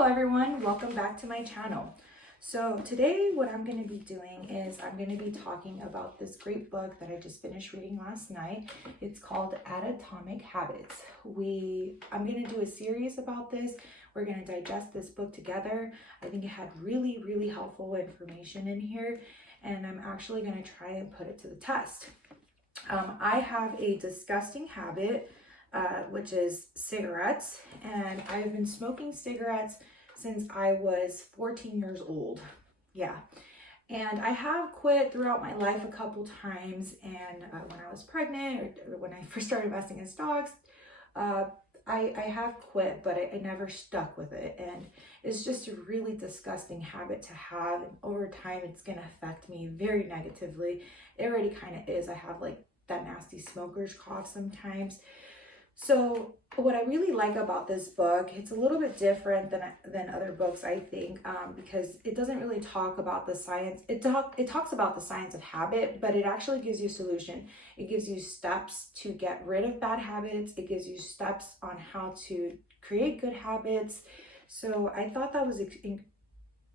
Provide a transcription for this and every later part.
Hello everyone, welcome back to my channel. So today what I'm going to be doing is I'm going to be talking about this great book that I just finished reading last night. It's called Atomic Habits. I'm going to do a series about this. We're going to digest this book together. I think it had really helpful information in here, and I'm actually going to try and put it to the test. I have a disgusting habit, which is cigarettes, and I've been smoking cigarettes since I was 14 years old. Yeah, and I have quit throughout my life a couple times, and when I was pregnant or when I first started investing in stocks, I have quit, but I never stuck with it, and it's just a really disgusting habit to have, and over time it's going to affect me very negatively. It already kind of is. I have like that nasty smoker's cough sometimes. So what I really like about this book, it's a little bit different than other books, I think, because it doesn't really talk about the science. It talks about the science of habit, but it actually gives you a solution. It gives you steps to get rid of bad habits. It gives you steps on how to create good habits. So I thought that was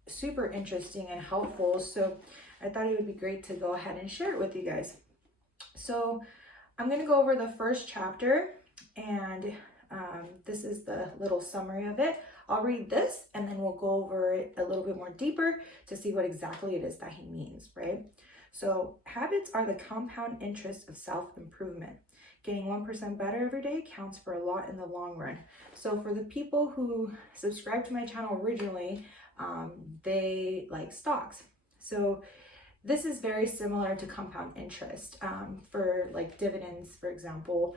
super interesting and helpful. So I thought it would be great to go ahead and share it with you guys. So I'm going to go over the first chapter, and this is the little summary of it. I'll read this and then we'll go over it a little bit more deeper to see what exactly it is that he means, right? So habits are the compound interest of self-improvement. Getting 1% better every day counts for a lot in the long run. So for the people who subscribed to my channel originally, they like stocks. So this is very similar to compound interest. For like dividends, for example,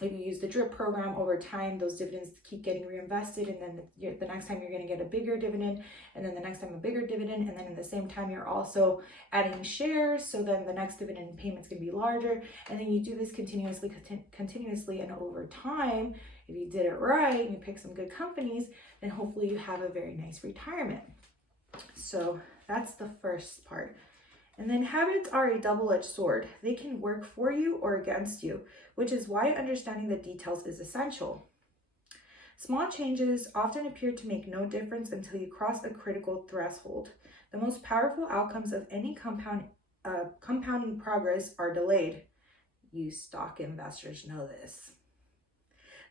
if you use the DRIP program over time, those dividends keep getting reinvested, and then the next time you're going to get a bigger dividend, and then the next time a bigger dividend, and then in the same time you're also adding shares, so then the next dividend payment's going to be larger, and then you do this continuously, and over time, if you did it right and you pick some good companies, then hopefully you have a very nice retirement. So that's the first part. And then habits are a double-edged sword. They can work for you or against you, which is why understanding the details is essential. Small changes often appear to make no difference until you cross a critical threshold. The most powerful outcomes of any compounding progress are delayed. You stock investors know this.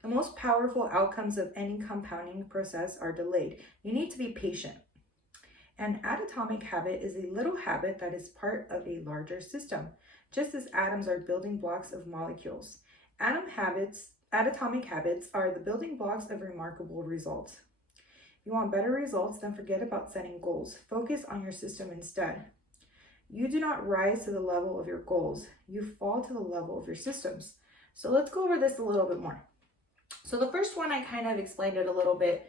The most powerful outcomes of any compounding process are delayed. You need to be patient. An atomic habit is a little habit that is part of a larger system, just as atoms are building blocks of molecules. Atomic habits are the building blocks of remarkable results. If you want better results, then forget about setting goals. Focus on your system instead. You do not rise to the level of your goals. You fall to the level of your systems. So let's go over this a little bit more. So the first one, I kind of explained it a little bit.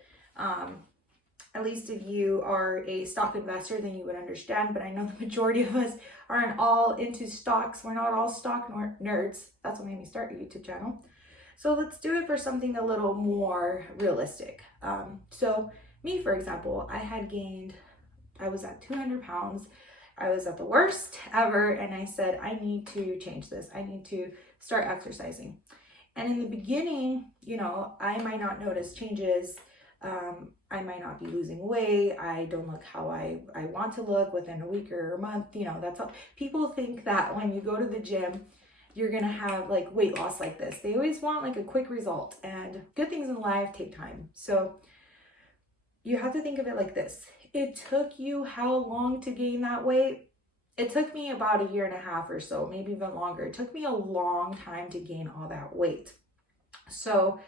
At least if you are a stock investor, then you would understand, but I know the majority of us aren't all into stocks. We're not all stock nerds. That's what made me start a YouTube channel. So let's do it for something a little more realistic. So me, for example, I was at 200 pounds. I was at the worst ever, and I said, I need to change this. I need to start exercising. And in the beginning, I might not notice changes. I might not be losing weight. I don't look how I want to look within a week or a month. That's how people think that when you go to the gym, you're going to have like weight loss like this. They always want like a quick result, and good things in life take time. So you have to think of it like this. It took you how long to gain that weight? It took me about 1.5 years or so, maybe even longer. It took me a long time to gain all that weight. So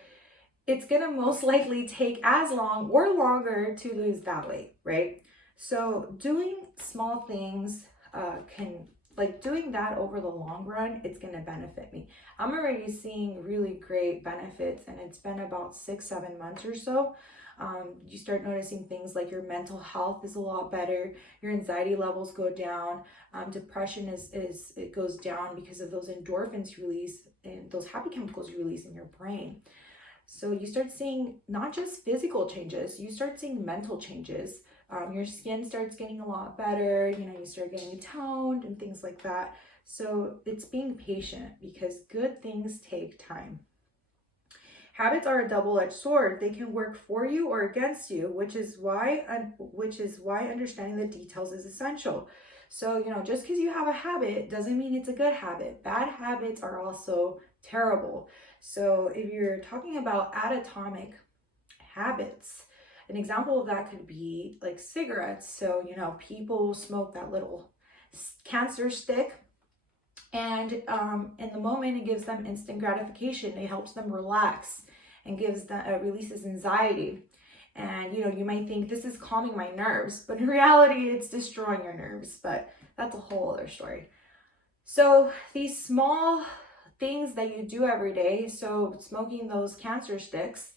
it's gonna most likely take as long or longer to lose that weight, right? So doing small things doing that over the long run, it's gonna benefit me. I'm already seeing really great benefits, and it's been about 6-7 months or so. You start noticing things like your mental health is a lot better, your anxiety levels go down, depression it goes down because of those endorphins release and those happy chemicals you release in your brain. So you start seeing not just physical changes, you start seeing mental changes. Your skin starts getting a lot better, you start getting toned and things like that. So it's being patient, because good things take time. Habits are a double-edged sword. They can work for you or against you, which is why understanding the details is essential. So, just because you have a habit doesn't mean it's a good habit. Bad habits are also terrible. So, if you're talking about atatomic habits, an example of that could be like cigarettes. So, people smoke that little cancer stick, and in the moment, it gives them instant gratification. It helps them relax and gives them releases anxiety. And you might think this is calming my nerves, but in reality, it's destroying your nerves. But that's a whole other story. So these small things that you do every day, so smoking those cancer sticks,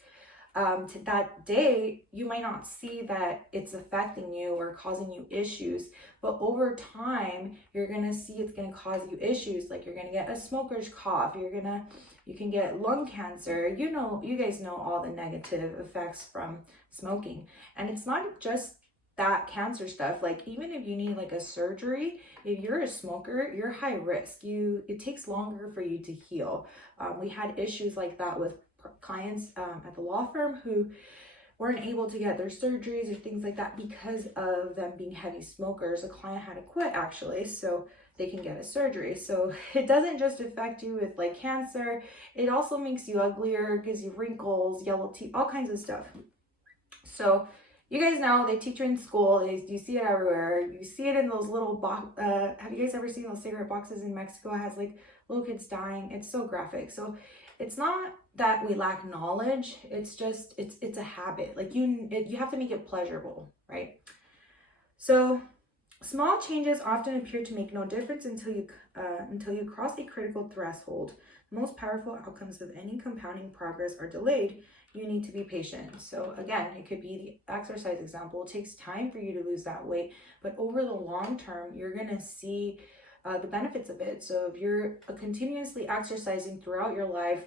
to that day, you might not see that it's affecting you or causing you issues, but over time, you're gonna see it's gonna cause you issues. Like you're gonna get a smoker's cough, you can get lung cancer. You guys know all the negative effects from smoking. And it's not just that cancer stuff. Like even if you need like a surgery, if you're a smoker, you're high risk. It takes longer for you to heal. We had issues like that with clients at the law firm who weren't able to get their surgeries or things like that because of them being heavy smokers. A client had to quit actually so they can get a surgery. So it doesn't just affect you with like cancer, it also makes you uglier, gives you wrinkles, yellow teeth, all kinds of stuff. So you guys know they teach you in school, you see it everywhere. You see it in those little have you guys ever seen those cigarette boxes in Mexico? It has like little kids dying. It's so graphic. So it's not that we lack knowledge, it's just it's a habit. Like you have to make it pleasurable, right? So small changes often appear to make no difference until you cross a critical threshold. Most powerful outcomes of any compounding progress are delayed. You need to be patient. So again, it could be the exercise example. It takes time for you to lose that weight, but over the long term, you're gonna see the benefits of it. So if you're continuously exercising throughout your life,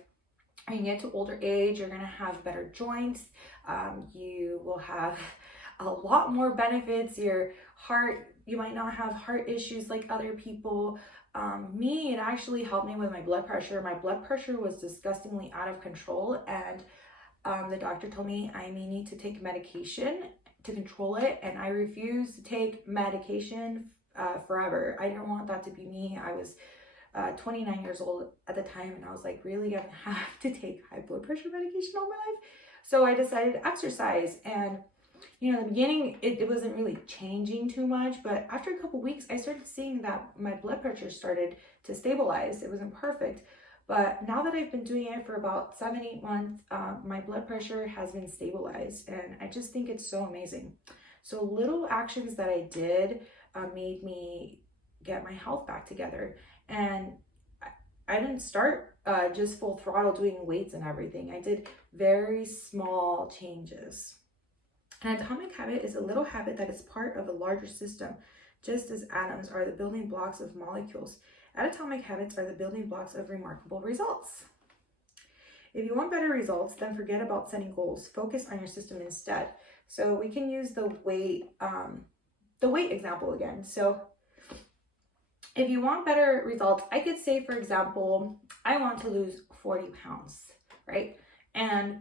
and you get to older age, you're gonna have better joints. You will have a lot more benefits. Your heart, you might not have heart issues like other people. It actually helped me with my blood pressure. My blood pressure was disgustingly out of control, and the doctor told me I may need to take medication to control it, and I refused to take medication forever. I didn't want that to be me. I was 29 years old at the time, and I was like, really gonna have to take high blood pressure medication all my life? So I decided to exercise, and in the beginning it wasn't really changing too much, but after a couple weeks I started seeing that my blood pressure started to stabilize. It wasn't perfect, but now that I've been doing it for about 7-8 months, my blood pressure has been stabilized, and I just think it's so amazing. So little actions that I did made me get my health back together. And I didn't start just full throttle doing weights and everything. I did very small changes. An atomic habit is a little habit that is part of a larger system, just as atoms are the building blocks of molecules. Atatomic habits are the building blocks of remarkable results. If you want better results, then forget about setting goals. Focus on your system instead. So we can use the weight example again. So if you want better results, I could say, for example, I want to lose 40 pounds, right? And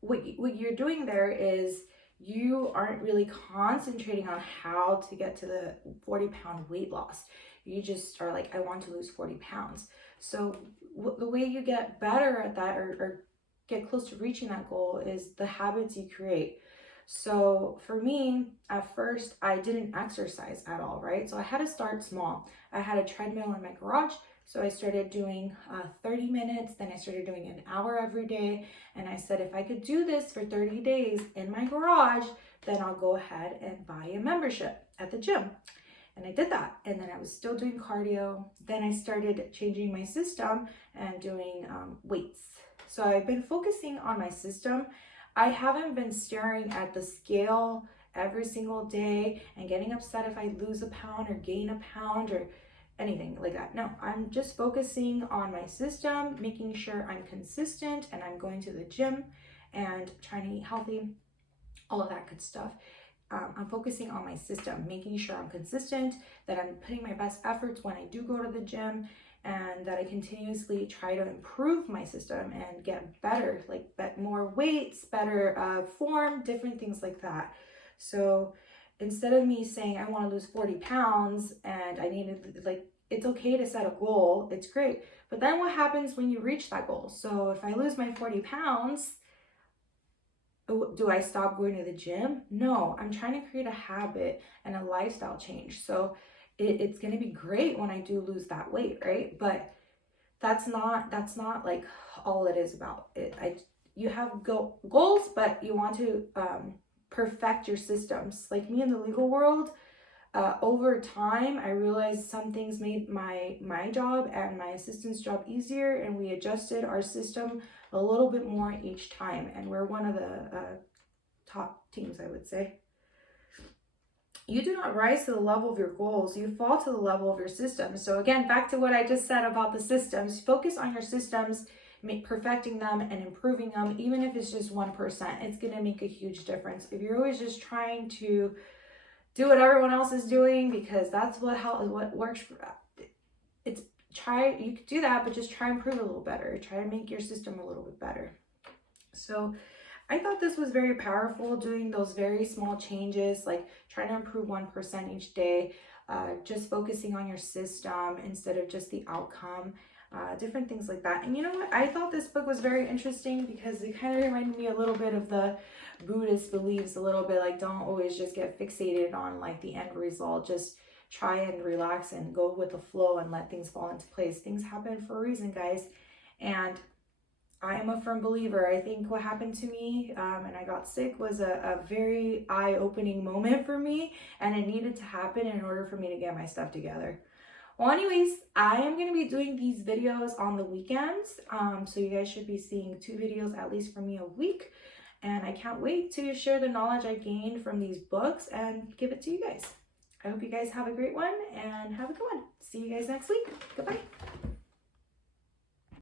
what you're doing there is you aren't really concentrating on how to get to the 40-pound weight loss. You just are like, I want to lose 40 pounds. So the way you get better at that or get close to reaching that goal is the habits you create. So for me, at first, I didn't exercise at all, right? So I had to start small. I had a treadmill in my garage. So I started doing 30 minutes, then I started doing an hour every day. And I said, if I could do this for 30 days in my garage, then I'll go ahead and buy a membership at the gym. And I did that. And then I was still doing cardio. Then I started changing my system and doing weights. So I've been focusing on my system. I haven't been staring at the scale every single day and getting upset if I lose a pound or gain a pound or anything like that. No, I'm just focusing on my system, making sure I'm consistent, and I'm going to the gym and trying to eat healthy, all of that good stuff. I'm focusing on my system, making sure I'm consistent, that I'm putting my best efforts when I do go to the gym, and that I continuously try to improve my system and get better, like more weights, better form, different things like that. So instead of me saying I want to lose 40 pounds and I need to, like, it's okay to set a goal, it's great. But then what happens when you reach that goal? So if I lose my 40 pounds, do I stop going to the gym? No, I'm trying to create a habit and a lifestyle change. So it's going to be great when I do lose that weight, right? But that's not like all it is about it. You have goals, but you want to perfect your systems. Like me in the legal world, over time, I realized some things made my job and my assistant's job easier, and we adjusted our system a little bit more each time. And we're one of the top teams, I would say. You do not rise to the level of your goals, you fall to the level of your systems. So again, back to what I just said about the systems, focus on your systems, perfecting them and improving them. Even if it's just 1%, it's going to make a huge difference. If you're always just trying to do what everyone else is doing because that's what works for you could do that, but just try and improve it a little better. Try to make your system a little bit better. So I thought this was very powerful, doing those very small changes, like trying to improve 1% each day, just focusing on your system instead of just the outcome, different things like that. And you know what? I thought this book was very interesting because it kind of reminded me a little bit of the Buddhist beliefs, a little bit like don't always just get fixated on like the end result. Just try and relax and go with the flow and let things fall into place. Things happen for a reason, guys. And I am a firm believer. I think what happened to me and I got sick was a very eye-opening moment for me, and it needed to happen in order for me to get my stuff together. Well, anyways, I am going to be doing these videos on the weekends, so you guys should be seeing 2 videos at least from me a week, and I can't wait to share the knowledge I gained from these books and give it to you guys. I hope you guys have a great one and have a good one. See you guys next week. Goodbye.